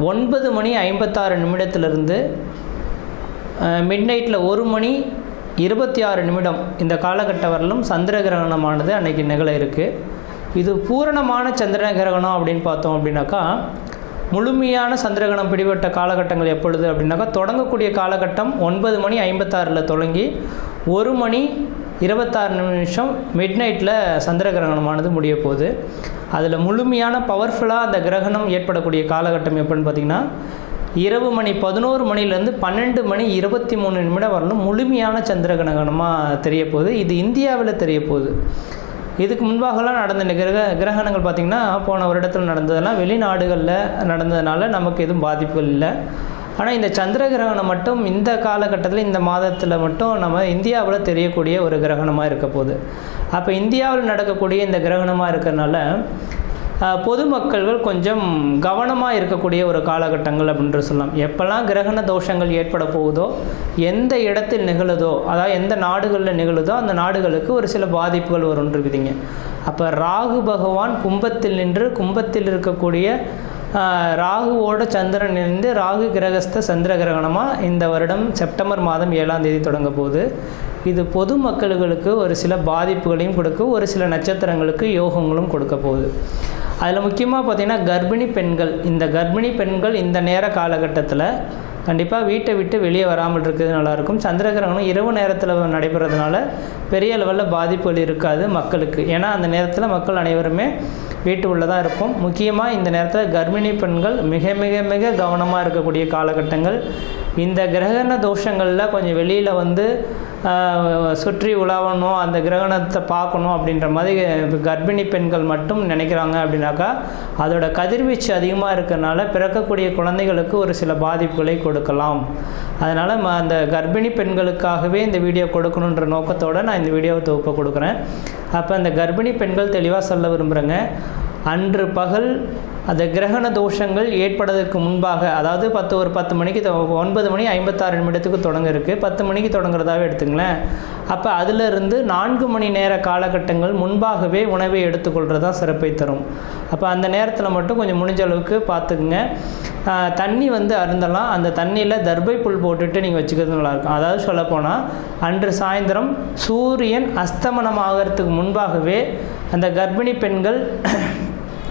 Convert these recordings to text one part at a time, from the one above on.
ஒன்பது மணி ஐம்பத்தாறு நிமிடத்திலிருந்து மிட் நைட்டில் ஒரு மணி இருபத்தி ஆறு நிமிடம் இந்த காலகட்ட வரலும் சந்திர கிரகணமானது அன்றைக்கி நிகழ இருக்குது இது பூரணமான சந்திர கிரகணம் அப்படின்னு பார்த்தோம் அப்படின்னாக்கா முழுமையான சந்திரகணம் பிடிபட்ட காலகட்டங்கள் எப்பொழுது அப்படின்னாக்கா தொடங்கக்கூடிய காலகட்டம் ஒன்பது மணி ஐம்பத்தாறில் தொடங்கி ஒரு மணி இருபத்தாறு நிமிஷம் மிட் நைட்டில் சந்திர கிரகணமானது முடிய போகுது. அதில் முழுமையான பவர்ஃபுல்லாக அந்த கிரகணம் ஏற்படக்கூடிய காலகட்டம் எப்படின்னு பார்த்திங்கன்னா இரவு மணி பதினோரு மணிலேருந்து பன்னெண்டு மணி இருபத்தி மூணு நிமிடம் வரலும் முழுமையான சந்திர கிரகணமாக தெரிய போகுது. இது இந்தியாவில் தெரிய போகுது. இதுக்கு முன்பாகலாம் நடந்த கிரக கிரகணங்கள் பார்த்திங்கன்னா போன வருடத்தில் நடந்ததெல்லாம் வெளிநாடுகளில் நடந்ததுனால நமக்கு எதுவும் பாதிப்புகள் இல்லை. ஆனால் இந்த சந்திர கிரகணம் மட்டும் இந்த காலகட்டத்தில் இந்த மாதத்தில் மட்டும் நம்ம இந்தியாவில் தெரியக்கூடிய ஒரு கிரகணமாக இருக்க போகுது. அப்போ இந்தியாவில் நடக்கக்கூடிய இந்த கிரகணமாக இருக்கிறனால பொதுமக்கள்கள் கொஞ்சம் கவனமாக இருக்கக்கூடிய ஒரு காலகட்டங்கள் அப்படின்ற சொல்லலாம். எப்போல்லாம் கிரகண தோஷங்கள் ஏற்பட போகுதோ எந்த இடத்தில் நிகழுதோ அதாவது எந்த நாடுகளில் நிகழுதோ அந்த நாடுகளுக்கு ஒரு சில பாதிப்புகள் வரும் இருக்குதுங்க. அப்போ ராகு பகவான் கும்பத்தில் நின்று கும்பத்தில் இருக்கக்கூடிய ராகுவோட சந்திரன் இருந்து ராகு கிரகஸ்த சந்திர கிரகணமாக இந்த வருடம் செப்டம்பர் மாதம் ஏழாம் தேதி தொடங்க போகுது. இது பொது மக்களுக்கு ஒரு சில பாதிப்புகளையும் கொடுக்க ஒரு சில நட்சத்திரங்களுக்கு யோகங்களும் கொடுக்க போகுது. அதில் முக்கியமாக பார்த்திங்கன்னா கர்ப்பிணி பெண்கள் இந்த கர்ப்பிணி பெண்கள் இந்த நேர காலகட்டத்தில் கண்டிப்பாக வீட்டை விட்டு வெளியே வராமல் இருக்கிறது நல்லாயிருக்கும் சந்திர கிரகணம் இரவு நேரத்தில் நடைபெறதுனால பெரிய லெவலில் பாதிப்புகள் இருக்காது மக்களுக்கு. ஏன்னா அந்த நேரத்தில் மக்கள் அனைவருமே வீட்டு உள்ளதாக இருக்கும் முக்கியமாக இந்த நேரத்தில் கர்ப்பிணி பெண்கள் மிக மிக மிக கவனமாக இருக்கக்கூடிய காலகட்டங்கள். இந்த கிரகண தோஷங்களில் கொஞ்சம் வெளியில் வந்து சுற்றி உலாவணும் அந்த கிரகணத்தை பார்க்கணும் அப்படின்ற மாதிரி கர்ப்பிணி பெண்கள் மட்டும் நினைக்கிறாங்க அப்படின்னாக்கா அதோட கதிர்வீச்சு அதிகமாக இருக்கிறனால பிறக்கக்கூடிய குழந்தைகளுக்கு ஒரு சில பாதிப்புகளை கொடுக்கலாம். அதனால் அந்த கர்ப்பிணி பெண்களுக்காகவே இந்த வீடியோ கொடுக்கணுன்ற நோக்கத்தோடு நான் இந்த வீடியோவை தொகுப்பை கொடுக்குறேன். அப்போ அந்த கர்ப்பிணி பெண்கள் தெளிவாக சொல்ல விரும்புகிறேங்க அன்று பகல் அந்த கிரகண தோஷங்கள் ஏற்படுவதற்கு முன்பாக அதாவது பத்து ஒரு பத்து மணிக்கு ஒன்பது மணி ஐம்பத்தாறு நிமிடத்துக்கு தொடங்க இருக்குது பத்து மணிக்கு தொடங்குறதாவே எடுத்துங்களேன். அப்போ அதிலிருந்து நான்கு மணி நேர காலகட்டங்கள் முன்பாகவே உணவை எடுத்துக்கொள்கிறது தான் சிறப்பை தரும். அப்போ அந்த நேரத்தில் மட்டும் கொஞ்சம் முடிஞ்ச அளவுக்கு பார்த்துக்குங்க தண்ணி வந்து அருந்தலாம். அந்த தண்ணியில் தர்பை புல் போட்டுட்டு நீங்கள் வச்சுக்கிறது நல்லாயிருக்கும் அதாவது சொல்லப்போனால் அன்று சாயந்தரம் சூரியன் அஸ்தமனம் ஆகிறதுக்கு முன்பாகவே அந்த கர்ப்பிணி பெண்கள்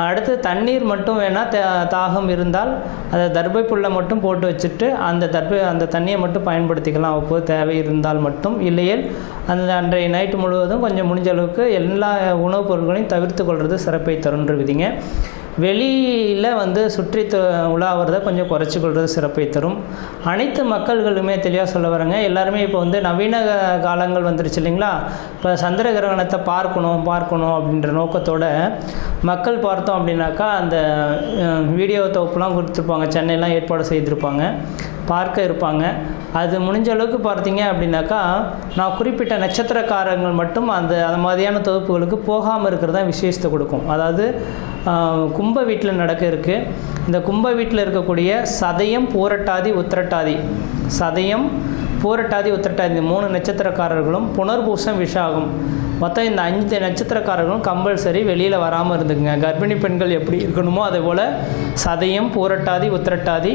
அடுத்து தண்ணீர் மட்டும் வேணால் தாகம் இருந்தால் அதை தர்பை புல்லை மட்டும் போட்டு வச்சுட்டு அந்த தர்பை அந்த தண்ணியை மட்டும் பயன்படுத்திக்கலாம். அப்போது தேவை இருந்தால் மட்டும். இல்லையே அந்த அன்றைய நைட்டு முழுவதும் கொஞ்சம் முடிஞ்ச அளவுக்கு எல்லா உணவுப் பொருட்களையும் தவிர்த்து கொள்வது சிறப்பை தருன்ற விதிங்க. வெளியில் வந்து சுற்றி உலாவிறத கொஞ்சம் குறைச்சி கொள்வது சிறப்பை தரும். அனைத்து மக்கள்களுமே தெளிவாக சொல்ல வரேங்க. எல்லாருமே இப்போ வந்து நவீன காலங்கள் வந்துருச்சு இல்லைங்களா? இப்போ சந்திர கிரகணத்தை பார்க்கணும் பார்க்கணும் அப்படின்ற நோக்கத்தோட மக்கள் பார்த்தோம் அப்படின்னாக்கா அந்த வீடியோ தொகுப்புலாம் கொடுத்துருப்பாங்க. சென்னையெலாம் ஏற்பாடு செய்திருப்பாங்க. பார்க்க இருப்பாங்க. அது முடிஞ்ச அளவுக்கு பார்த்தீங்க அப்படின்னாக்கா நான் குறிப்பிட்ட நட்சத்திரக்காரங்கள் மட்டும் அந்த அந்த மாதிரியான தொகுப்புகளுக்கு போகாமல் இருக்கிறது தான் விசேஷத்தை கொடுக்கும். அதாவது கும்ப வீட்டில் நடக்க இருக்குது இந்த கும்ப வீட்டில் இருக்கக்கூடிய சதயம் பூரட்டாதி உத்திரட்டாதி. சதயம் பூரட்டாதி உத்திரட்டாதி இந்த மூணு நட்சத்திரக்காரர்களும் புனர்பூசம் விஷாகம். மொத்தம் இந்த அஞ்சு நட்சத்திரக்காரர்களும் கம்பல்சரி வெளியில் வராமல் இருந்துக்குங்க. கர்ப்பிணி பெண்கள் எப்படி இருக்கணுமோ அதே போல் சதயம் பூரட்டாதி உத்திரட்டாதி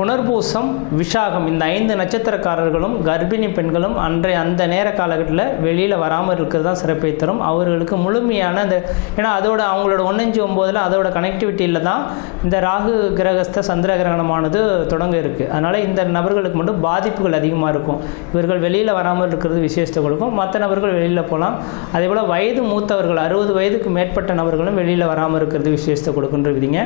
புனர்பூசம் விஷாகம். இந்த ஐந்து நட்சத்திரக்காரர்களும் கர்ப்பிணி பெண்களும் அன்றைய அந்த நேர காலகட்டத்தில் வெளியில் வராமல் இருக்கிறது தான் சிறப்பை தரும். அவர்களுக்கு முழுமையான அந்த ஏன்னா அதோட அவங்களோட ஒன்னஞ்சு ஒம்போதில் அதோட கனெக்டிவிட்டியில் தான் இந்த ராகு கிரகஸ்த சந்திர கிரகணமானது தொடங்க இருக்குது அதனால் இந்த நபர்களுக்கு மட்டும் பாதிப்புகள் அதிகமாக இருக்கும். இவர்கள் வெளியில் வராமல் இருக்கிறது விசேஷத்தை கொடுக்கும். மற்ற நபர்கள் வெளியில் போகலாம் அதே போல் வயது மூத்தவர்கள் அறுபது வயதுக்கு மேற்பட்ட நபர்களும் வெளியில் வராமல் இருக்கிறது விசேஷத்தை கொடுக்குன்ற விதிங்க.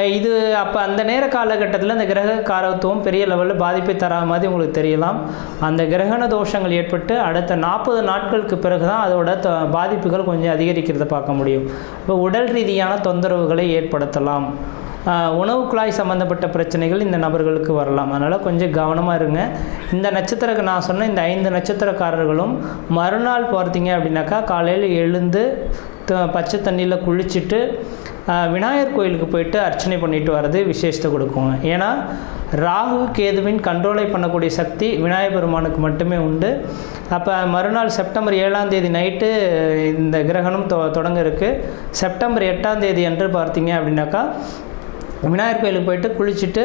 இது அப்போ அந்த நேர காலகட்டத்தில் அந்த கிரக காரத்துவம் பெரிய லெவலில் பாதிப்பை தராத மாதிரி உங்களுக்கு தெரியலாம். அந்த கிரகண தோஷங்கள் ஏற்பட்டு அடுத்த நாற்பது நாட்களுக்கு பிறகு தான் அதோட த- பாதிப்புகள் கொஞ்சம் அதிகரிக்கிறத பார்க்க முடியும். இப்போ உடல் ரீதியான தொந்தரவுகளை ஏற்படுத்தலாம். உணவு குழாய் சம்மந்தப்பட்ட பிரச்சனைகள் இந்த நபர்களுக்கு வரலாம். அதனால் கொஞ்சம் கவனமாக இருங்க. இந்த நட்சத்திரக்கு நான் சொன்ன இந்த ஐந்து நட்சத்திரக்காரர்களும் மறுநாள் பார்த்தீங்க அப்படின்னாக்கா காலையில் எழுந்து த- பச்சை தண்ணியில் குளிச்சுட்டு விநாயகர் கோயிலுக்கு போயிட்டு அர்ச்சனை பண்ணிட்டு வர்றது விசேஷத்தை கொடுக்குங்க ஏன்னா ராகு கேதுவின் கண்ட்ரோலை பண்ணக்கூடிய சக்தி விநாயகர் பெருமானுக்கு மட்டுமே உண்டு. அப்போ மறுநாள் செப்டம்பர் ஏழாம் தேதி நைட்டு இந்த கிரகணம் தொ தொடங்க இருக்குது செப்டம்பர் எட்டாம் தேதி என்று பார்த்தீங்க அப்படின்னாக்கா விநாயகர் கோயிலுக்கு போயிட்டு குளிச்சுட்டு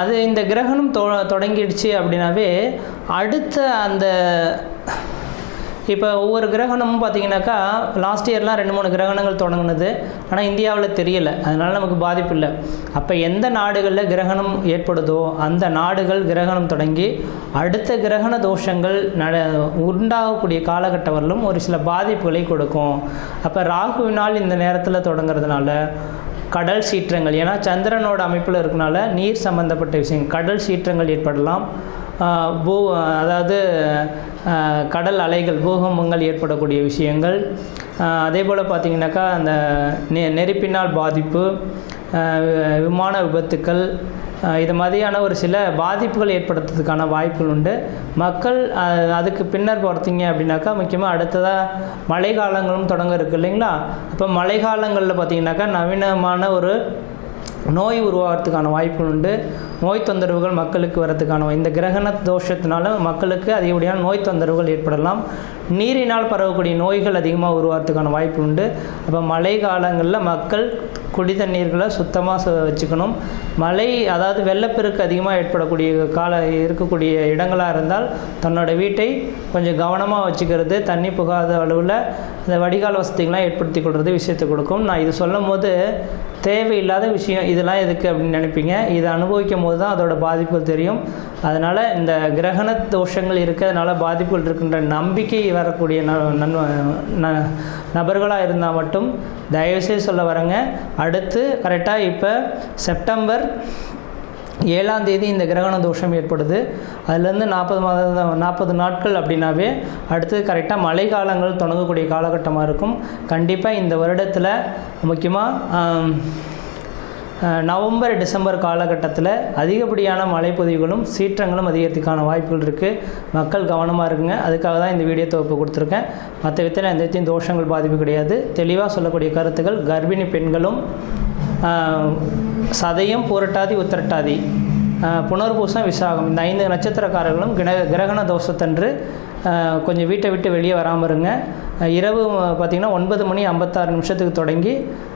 அது இந்த கிரகணம் தொ தொடங்கிடுச்சு அப்படின்னாவே அடுத்த அந்த இப்போ ஒவ்வொரு கிரகணமும் பார்த்தீங்கன்னாக்கா லாஸ்ட் இயர்லாம் ரெண்டு மூணு கிரகணங்கள் தொடங்குனது. ஆனால் இந்தியாவில் தெரியலை. அதனால் நமக்கு பாதிப்பு இல்லை. அப்போ எந்த நாடுகளில் கிரகணம் ஏற்படுதோ அந்த நாடுகள் கிரகணம் தொடங்கி அடுத்த கிரகண தோஷங்கள் நட உண்டாகக்கூடிய காலகட்டம் வரலும் ஒரு சில பாதிப்புகளை கொடுக்கும். அப்போ ராகுவினால் இந்த நேரத்தில் தொடங்குறதுனால கடல் சீற்றங்கள். ஏன்னா சந்திரனோட அமைப்பில் இருக்கனால நீர் சம்பந்தப்பட்ட விஷயம் கடல் சீற்றங்கள் ஏற்படலாம். பூ அதாவது கடல் அலைகள் பூகம்பங்கள் ஏற்படக்கூடிய விஷயங்கள். அதே போல் பார்த்திங்கனாக்கா அந்த நெ நெருப்பினால் பாதிப்பு விமான விபத்துக்கள் இது மாதிரியான ஒரு சில பாதிப்புகள் ஏற்படுத்துறதுக்கான வாய்ப்புகள் உண்டு. மக்கள் அதுக்கு பின்னர் பார்த்தீங்க அப்படின்னாக்கா முக்கியமாக அடுத்ததாக மழை காலங்களும் தொடங்க இருக்குது இல்லைங்களா? இப்போ மழை காலங்களில் பார்த்தீங்கன்னாக்கா நவீனமான ஒரு நோய் உருவாகிறதுக்கான வாய்ப்புகள் உண்டு. நோய் தொந்தரவுகள் மக்களுக்கு வரதுக்கான இந்த கிரகண தோஷத்தினால மக்களுக்கு அதிகப்படியான நோய் தொந்தரவுகள் ஏற்படலாம். நீரினால் பரவக்கூடிய நோய்கள் அதிகமாக உருவாகிறதுக்கான வாய்ப்பு உண்டு. அப்போ மழை காலங்களில் மக்கள் குடி தண்ணீர்களை சுத்தமாக வச்சுக்கணும். மழை அதாவது வெள்ளப்பெருக்கு அதிகமாக ஏற்படக்கூடிய கால இருக்கக்கூடிய இடங்களாக இருந்தால் தன்னோட வீட்டை கொஞ்சம் கவனமாக வச்சுக்கிறது தண்ணி புகாத அளவில் இந்த வடிகால் வசதிகள்லாம் ஏற்படுத்தி கொள்வது விஷயத்தை கொடுக்கும். நான் இது சொல்லும் போது தேவையில்லாத விஷயம் இதெல்லாம் எதுக்கு அப்படின்னு நினைப்பீங்க? இதை அனுபவிக்கும் போது தான் அதோட பாதிப்புகள் தெரியும். அதனால் இந்த கிரகண தோஷங்கள் இருக்கிறதுனால பாதிப்புகள் இருக்கின்ற நம்பிக்கை வரக்கூடிய ந நபர்களாக இருந்தால் மட்டும் தயவுசெய்து சொல்ல வரேங்க. அடுத்து கரெக்டாக இப்போ செப்டம்பர் ஏழாம் தேதி இந்த கிரகண தோஷம் ஏற்படுது. அதுலேருந்து நாற்பது மாத நாற்பது நாட்கள் அப்படின்னாவே அடுத்து கரெக்டாக மழை காலங்கள் தொடங்கக்கூடிய காலகட்டமாக இருக்கும். கண்டிப்பாக இந்த வருடத்தில் முக்கியமாக நவம்பர் டிசம்பர் காலகட்டத்தில் அதிகப்படியான மழைப்பொதிவுகளும் சீற்றங்களும் அதிகரிக்கிறதுக்கான வாய்ப்புகள் இருக்குது மக்கள் கவனமாக இருக்குங்க. அதுக்காக தான் இந்த வீடியோ தொகுப்பு கொடுத்துருக்கேன். மற்ற விதத்தில் எந்த விதத்தையும் தோஷங்கள் பாதிப்பு கிடையாது. தெளிவாக சொல்லக்கூடிய கருத்துக்கள் கர்ப்பிணி பெண்களும் சதையும் சதயம் புரட்டாதி உத்திரட்டாதி. புனர்பூசம் விசாகம். இந்த ஐந்து நட்சத்திரக்காரர்களும் கிர கிரகண தோஷத்தன்று கொஞ்சம் வீட்டை விட்டு வெளியே வராமல் இருங்க. இரவு பார்த்திங்கன்னா ஒன்பது மணி ஐம்பத்தாறு நிமிஷத்துக்கு தொடங்கி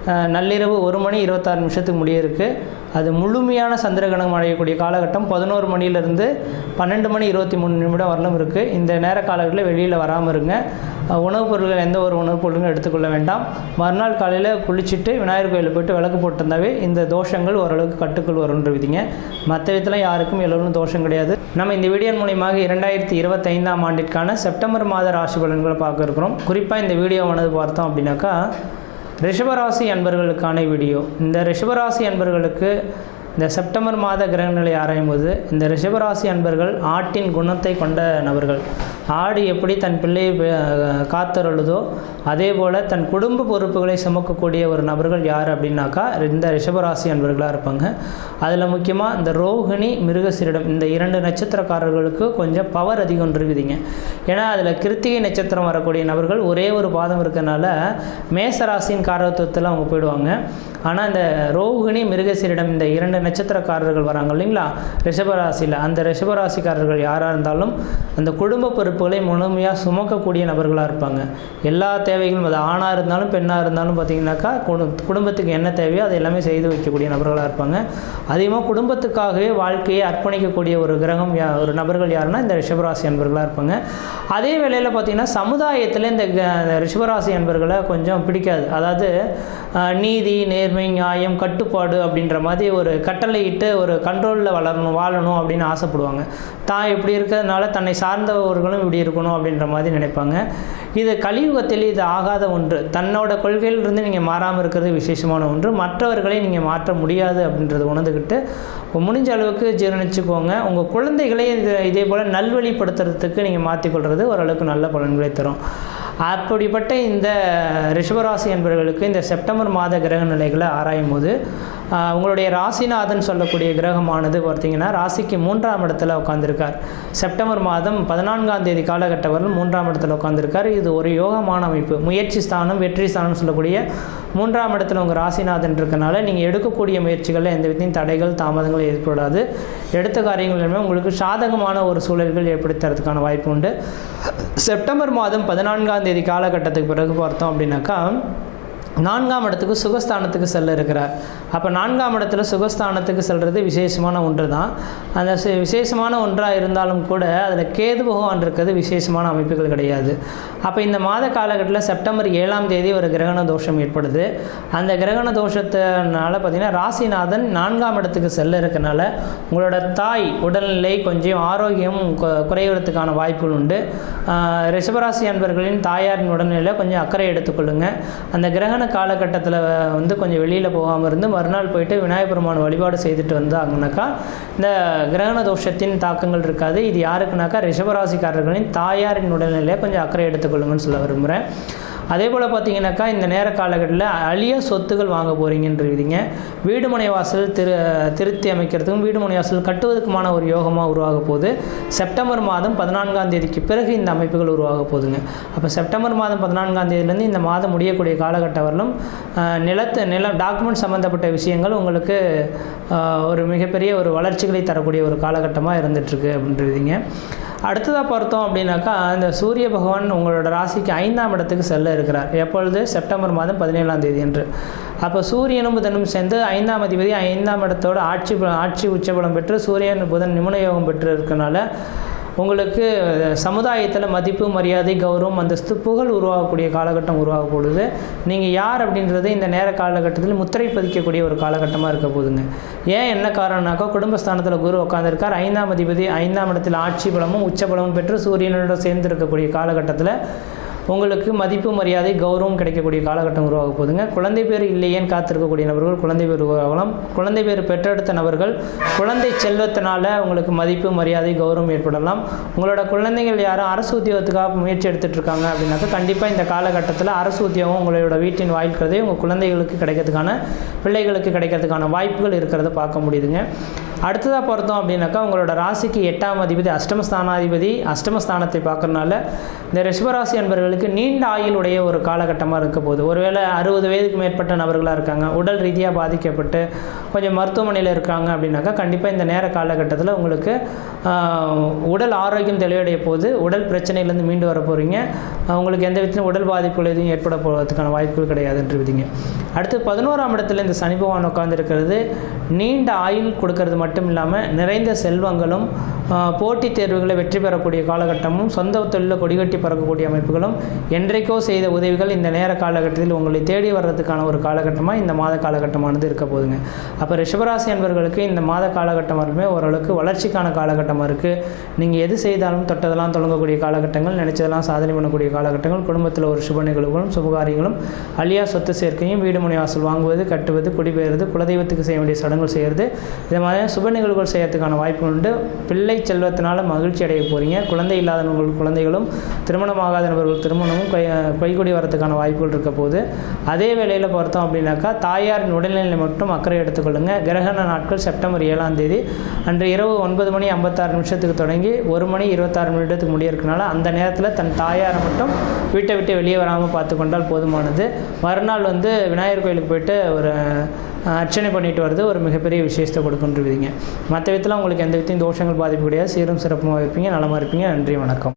நள்ளிரவு ஒரு மணி இருபத்தாறு நிமிஷத்துக்கு முடிய இருக்குது அது முழுமையான சந்திரகிரகணம் அடையக்கூடிய காலகட்டம். பதினோரு மணிலேருந்து பன்னெண்டு மணி இருபத்தி மூணு நிமிடம் வரலும் இருக்குது இந்த நேர காலகட்டத்தில் வெளியில் வராமல் இருங்க. உணவுப் பொருட்கள் எந்த ஒரு உணவுப் பொருளும் எடுத்துக்கொள்ள வேண்டாம். மறுநாள் காலையில் குளிச்சுட்டு விநாயகர் கோயிலில் போயிட்டு விளக்கு போட்டிருந்தாவே இந்த தோஷங்கள் ஓரளவுக்கு கட்டுக்குள் வரும்ன்ற விதிங்க மற்ற விதத்தில் யாருக்கும் எல்லோரும் தோஷம் கிடையாது. நம்ம இந்த வீடியோ மூலியமாக இரண்டாயிரத்தி இருபத்தைந்தாம் ஆண்டிற்கான செப்டம்பர் மாத ராசி பலன்களை பார்க்க இருக்கிறோம். குறிப்பாக இந்த வீடியோவானது பார்த்தோம் அப்படின்னாக்கா ரிஷபராசி அன்பர்களுக்கான வீடியோ. இந்த ரிஷபராசி அன்பர்களுக்கு இந்த செப்டம்பர் மாத கிரகநிலை ஆராயும் போது இந்த ரிஷபராசி அன்பர்கள் ஆட்டின் குணத்தை கொண்ட நபர்கள். ஆடு எப்படி தன் பிள்ளையை காத்தருளுதோ அதே போல் தன் குடும்ப பொறுப்புகளை சுமக்கக்கூடிய ஒரு நபர்கள் யார் அப்படின்னாக்கா இந்த ரிஷபராசி அன்பர்களாக இருப்பாங்க. அதில் முக்கியமாக இந்த ரோகிணி மிருகசீரிடம் இந்த இரண்டு நட்சத்திரக்காரர்களுக்கு கொஞ்சம் பவர் அதிகம் இருக்குதுங்க. ஏன்னா அதில் கிருத்திகை நட்சத்திரம் வரக்கூடிய நபர்கள் ஒரே ஒரு பாதம் இருக்கிறனால மேசராசியின் காரத்துவத்தில் அவங்க போயிடுவாங்க. ஆனால் இந்த ரோகிணி மிருகசீரிடம் இந்த இரண்டு நட்சத்திரக்காரர்கள் வராங்க இல்லைங்களா? ரிஷபராசியில். அந்த ரிஷபராசிக்காரர்கள் யாராக இருந்தாலும் அந்த குடும்ப பொறுப்பு பொறுப்புகளை முழுமையாக சுமக்கக்கூடிய நபர்களாக இருப்பாங்க. எல்லா தேவைகளும் அது ஆணாக இருந்தாலும் பெண்ணாக இருந்தாலும் பார்த்தீங்கன்னாக்கா குடும்பத்துக்கு என்ன தேவையோ அதை எல்லாமே செய்து வைக்கக்கூடிய நபர்களாக இருப்பாங்க. அதிகமாக குடும்பத்துக்காகவே வாழ்க்கையை அர்ப்பணிக்கக்கூடிய ஒரு கிரகம் யா ஒரு நபர்கள் யாருன்னா இந்த ரிஷபராசி அன்பர்களாக இருப்பாங்க. அதே வேளையில் பார்த்தீங்கன்னா சமுதாயத்தில் இந்த க- ரிஷபராசி அன்பர்களை கொஞ்சம் பிடிக்காது. அதாவது நீதி நேர்மை நியாயம் கட்டுப்பாடு அப்படின்ற மாதிரி ஒரு கட்டளையிட்டு ஒரு கண்ட்ரோலில் வளரணும் வாழணும் அப்படின்னு ஆசைப்படுவாங்க. தான் இப்படி இருக்கிறதுனால தன்னை சார்ந்தவர்களும் இப்படி இருக்கணும் அப்படின்ற மாதிரி நினைப்பாங்க. இது கலியுகத்தில் இது ஆகாத ஒன்று. தன்னோட கொள்கையிலிருந்து நீங்கள் மாறாமல் இருக்கிறது விசேஷமான ஒன்று. மற்றவர்களை நீங்கள் மாற்ற முடியாது அப்படின்றத உணர்ந்துக்கிட்டு முடிஞ்ச அளவுக்கு ஜீரணிச்சுக்கோங்க. உங்கள் குழந்தைகளை இது இதே போல் நல்வழிப்படுத்துறதுக்கு நீங்கள் மாற்றிக்கொள்வது ஓரளவுக்கு நல்ல பலன்களை தரும். அப்படிப்பட்ட இந்த ரிஷபராசி என்பவர்களுக்கு இந்த செப்டம்பர் மாத கிரக நிலைகளை ஆராயும் போது உங்களுடைய ராசிநாதன் சொல்லக்கூடிய கிரகமானது பார்த்தீங்கன்னா ராசிக்கு மூன்றாம் இடத்துல உட்காந்துருக்கார் செப்டம்பர் மாதம் பதினான்காம் தேதி காலகட்டம் வரலும் மூன்றாம் இடத்துல உட்காந்துருக்கார் இது ஒரு யோகமான அமைப்பு. முயற்சி ஸ்தானம் வெற்றி ஸ்தானம் சொல்லக்கூடிய மூன்றாம் இடத்துல உங்கள் ராசிநாதன் இருக்கனால நீங்கள் எடுக்கக்கூடிய முயற்சிகளில் எந்த விதத்தையும் தடைகள் தாமதங்கள் ஏற்படாது. எடுத்த காரியங்கள் எல்லாமே உங்களுக்கு சாதகமான ஒரு சூழல்கள் ஏற்படுத்துறதுக்கான வாய்ப்பு உண்டு. செப்டம்பர் மாதம் பதினான்காம் தேதி காலகட்டத்துக்கு பிறகு பார்த்தோம் அப்படின்னாக்கா நான்காம் இடத்துக்கு சுகஸ்தானத்துக்கு செல்ல இருக்கிறார். அப்போ நான்காம் இடத்துல சுகஸ்தானத்துக்கு செல்கிறது விசேஷமான ஒன்று தான் அந்த விசேஷமான ஒன்றாக இருந்தாலும் கூட அதில் கேது பகவான் இருக்கிறது விசேஷமான அமைப்புகள் கிடையாது. அப்போ இந்த மாத காலகட்டத்தில் செப்டம்பர் ஏழாம் தேதி ஒரு கிரகண தோஷம் ஏற்படுது. அந்த கிரகண தோஷத்தினால பார்த்தீங்கன்னா ராசிநாதன் நான்காம் இடத்துக்கு செல்ல இருக்கனால உங்களோட தாய் உடல்நிலை கொஞ்சம் ஆரோக்கியம் குறைவதற்கான வாய்ப்புகள் உண்டு. ரிஷபராசி அன்பர்களின் தாயாரின் உடல்நிலையில் கொஞ்சம் அக்கறை எடுத்துக்கொள்ளுங்க. அந்த கிரகண காலகட்டத்தில் வந்து கொஞ்சம் வெளியில் போகாமல் இருந்து மறுநாள் போயிட்டு விநாயகர் பெருமான் வழிபாடு செய்துட்டு வந்தாங்கனாக்கா இந்த கிரகண தோஷத்தின் தாக்கங்கள் இருக்காது. இது யாருக்குனாக்கா ரிஷபராசிக்காரர்களின் தாயாரின் உடல்நிலையை கொஞ்சம் அக்கறை எடுத்து எடுத்துக்கொள்ளுங்கன்னு சொல்ல விரும்புகிறேன் அதே போல் பார்த்தீங்கன்னாக்கா இந்த நேர காலகட்டத்தில் அழிய சொத்துகள் வாங்க போகிறீங்கன்றீங்க வீடு வாசல் திரு திருத்தி அமைக்கிறதுக்கும் வீடு வாசல் கட்டுவதற்குமான ஒரு யோகமாக உருவாக போகுது. செப்டம்பர் மாதம் பதினான்காம் தேதிக்கு பிறகு இந்த அமைப்புகள் உருவாக போகுதுங்க. அப்போ செப்டம்பர் மாதம் பதினான்காம் தேதியிலேருந்து இந்த மாதம் முடியக்கூடிய காலகட்டம் வரலும் நிலத்து நிலம் டாக்குமெண்ட் சம்மந்தப்பட்ட விஷயங்கள் உங்களுக்கு ஒரு மிகப்பெரிய ஒரு வளர்ச்சிகளை தரக்கூடிய ஒரு காலகட்டமாக இருந்துகிட்ருக்கு அப்படின்றீங்க. அடுத்ததாக பார்த்தோம் அப்படின்னாக்கா இந்த சூரிய பகவான் உங்களோட ராசிக்கு ஐந்தாம் இடத்துக்கு செல்ல இருக்கிறார். எப்பொழுது? செப்டம்பர் மாதம் பதினேழாம் தேதி என்று அப்போ சூரியனும் புதனும் சேர்ந்து ஐந்தாம் அதிபதி ஐந்தாம் இடத்தோட ஆட்சி ஆட்சி உச்சபலம் பெற்று சூரியன் புதன் நிமுன யோகம் பெற்று இருக்கனால உங்களுக்கு சமுதாயத்தில் மதிப்பு மரியாதை கௌரவம் அந்தஸ்து புகழ் உருவாகக்கூடிய காலகட்டம் உருவாக நீங்கள் யார் அப்படின்றது இந்த நேர காலகட்டத்தில் முத்திரை பதிக்கக்கூடிய ஒரு காலகட்டமாக இருக்க போகுதுங்க. ஏன் என்ன காரணம்னாக்கா குடும்பஸ்தானத்தில் குரு உட்காந்துருக்கார் ஐந்தாம் அதிபதி ஐந்தாம் இடத்தில் ஆட்சி பலமும் உச்ச பலமும் பெற்று சூரியனோட சேர்ந்து இருக்கக்கூடிய காலகட்டத்தில் உங்களுக்கு மதிப்பு மரியாதை கௌரவம் கிடைக்கக்கூடிய காலகட்டம் உருவாக போகுதுங்க. குழந்தை பேர் இல்லையேன்னு காத்திருக்கக்கூடிய நபர்கள் குழந்தை பேர் உருவாகலாம். குழந்தை பேர் பெற்றெடுத்த நபர்கள் குழந்தை செல்வத்தினால உங்களுக்கு மதிப்பு மரியாதை கௌரவம் ஏற்படலாம். உங்களோட குழந்தைகள் யாரும் அரசு உத்தியோகத்துக்காக முயற்சி எடுத்துட்டு இருக்காங்க அப்படின்னாக்கா கண்டிப்பாக இந்த காலகட்டத்தில் அரசு உத்தியோகம் உங்களோட வீட்டின் வாயில்கிறதே உங்கள் குழந்தைகளுக்கு கிடைக்கிறதுக்கான பிள்ளைகளுக்கு கிடைக்கிறதுக்கான வாய்ப்புகள் இருக்கிறத பார்க்க முடியுதுங்க. அடுத்ததாக பார்த்தோம் அப்படின்னாக்கா உங்களோட ராசிக்கு எட்டாம் அதிபதி அஷ்டமஸ்தானாதிபதி அஷ்டமஸ்தானத்தை பார்க்கறனால இந்த ரிஷபராசி அன்பர்களுக்கு உங்களுக்கு நீண்ட ஆயுளுடைய ஒரு காலகட்டமாக இருக்க போகுது ஒருவேளை அறுபது வயதுக்கு மேற்பட்ட நபர்களாக இருக்காங்க உடல் ரீதியாக பாதிக்கப்பட்டு கொஞ்சம் மருத்துவமனையில் இருக்காங்க அப்படின்னாக்கா கண்டிப்பாக இந்த நேர காலகட்டத்தில் உங்களுக்கு உடல் ஆரோக்கியம் தெளிவடைய போது உடல் பிரச்சனையிலேருந்து மீண்டு வர போகிறீங்க உங்களுக்கு எந்த விதத்திலும் உடல் பாதிப்புகள் எதுவும் ஏற்பட போகிறதுக்கான வாய்ப்புகள் கிடையாதுன்றீங்க அடுத்து பதினோராம் இடத்துல இந்த சனி பகவான் உட்காந்துருக்கிறது நீண்ட ஆயுள் கொடுக்கறது மட்டும் இல்லாமல் நிறைந்த செல்வங்களும் போட்டித் தேர்வுகளை வெற்றி பெறக்கூடிய காலகட்டமும் சொந்த தொழிலில் கொடிகட்டி பறக்கக்கூடிய அமைப்புகளும் என்றைக்கோ செய்த உதவிகள் இந்த நேர காலகட்டத்தில் உங்களை தேடி வர்றதுக்கான ஒரு காலகட்டமாக இந்த மாத காலகட்டமானது இருக்க போதுங்க அப்போ ரிஷபராசி என்பவர்களுக்கு இந்த மாத காலகட்டம் வரைக்குமே ஓரளவுக்கு வளர்ச்சிக்கான காலகட்டமாக இருக்குது நீங்கள் எது செய்தாலும் தொட்டதெல்லாம் தொடங்கக்கூடிய காலகட்டங்கள் நினச்சதெல்லாம் சாதனை பண்ணக்கூடிய காலகட்டங்கள் குடும்பத்தில் ஒரு சுப நிகழ்வுகளும் சுபகாரியங்களும் அழியா சொத்து சேர்க்கையும் வீடு மனை வாசல் வாங்குவது கட்டுவது குடிபெயர்வது குலதெய்வத்துக்கு செய்ய வேண்டிய சடங்குகள் செய்கிறது இது மாதிரி சுப நிகழ்வுகள் செய்யறதுக்கான வாய்ப்பு உண்டு. பிள்ளை செல்வத்தினால மகிழ்ச்சி அடைய போகிறீங்க குழந்தை இல்லாதவர்கள் குழந்தைகளும் திருமணமாகாத நபர்கள் திருமணமும் கை கைகூடி வரதுக்கான வாய்ப்புகள் இருக்க போது அதே வேளையில் பார்த்தோம் அப்படின்னாக்கா தாயாரின் உடல்நிலை மட்டும் அக்கறை எடுத்துக்கொள்ளுங்க. கிரகண நாட்கள் செப்டம்பர் ஏழாம் தேதி. அன்று இரவு ஒன்பது மணி ஐம்பத்தாறு நிமிஷத்துக்கு தொடங்கி ஒரு மணி இருபத்தாறு நிமிடத்துக்கு முடியறதுனால அந்த நேரத்தில் தன் தாயாரை மட்டும் வீட்டை விட்டு வெளியே வராமல் பார்த்து கொண்டால் போதுமானது. மறுநாள் வந்து விநாயகர் கோயிலுக்கு போயிட்டு ஒரு அர்ச்சனை பண்ணிட்டு வர்றது ஒரு மிகப்பெரிய விசேஷத்தை கொடுக்குன்றீங்க மற்ற விதத்தில் உங்களுக்கு எந்த விதத்தையும் தோஷங்கள் பாதிப்பு கிடையாது. சீரும் சிறப்புமாக இருப்பீங்க. நலமாக இருப்பீங்க. நன்றி வணக்கம்.